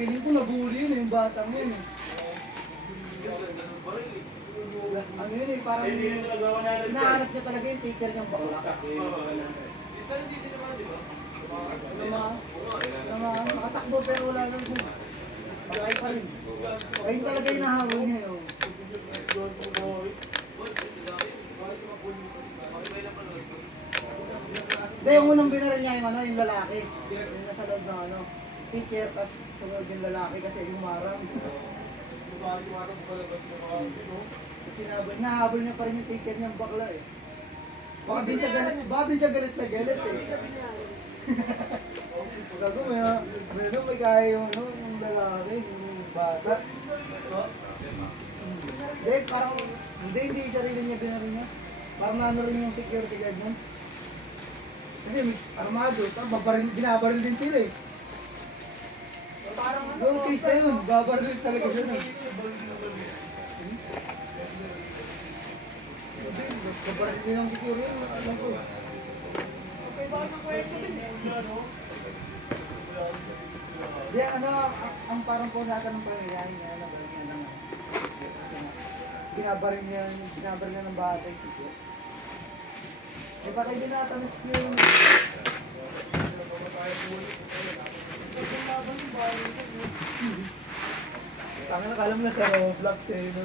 Piling ko nabuli yun yung batang yun eh. Ano yun eh, parang hinahanap niya talaga yung taker niyang bakla. Nakatakbo pero wala lang siya. Patay pa rin. Ayun talaga yung nahabol niya yun. Hindi, yung unang binaril niya yung lalaki. Yung nasa loob ng teacher, tapos sunod yung lalaki kasi humarang. Nahabol niya pa rin yung teacher niyang bakla eh. Baka din siya galit na galit eh. Gago may kaya yung lalaki, yung bata. Hindi, parang, hindi sarili niya binaril niya. Parang nano rin yung security guard niya. Kasi armado, binabaril din sila eh. Yung case na yun, babaril talaga siya nun. Babaril din ang security yun, alam ko. Okay, baka ng kwento din eh. Di, ang parang po natin ng pangyayari niya, binabaril niya ng batay siguro. Eh, baka hindi natamis ko yung... Tanga na, kala mo na sa Roblox eh, no?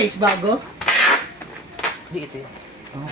Case bago? Dito eh. Oh.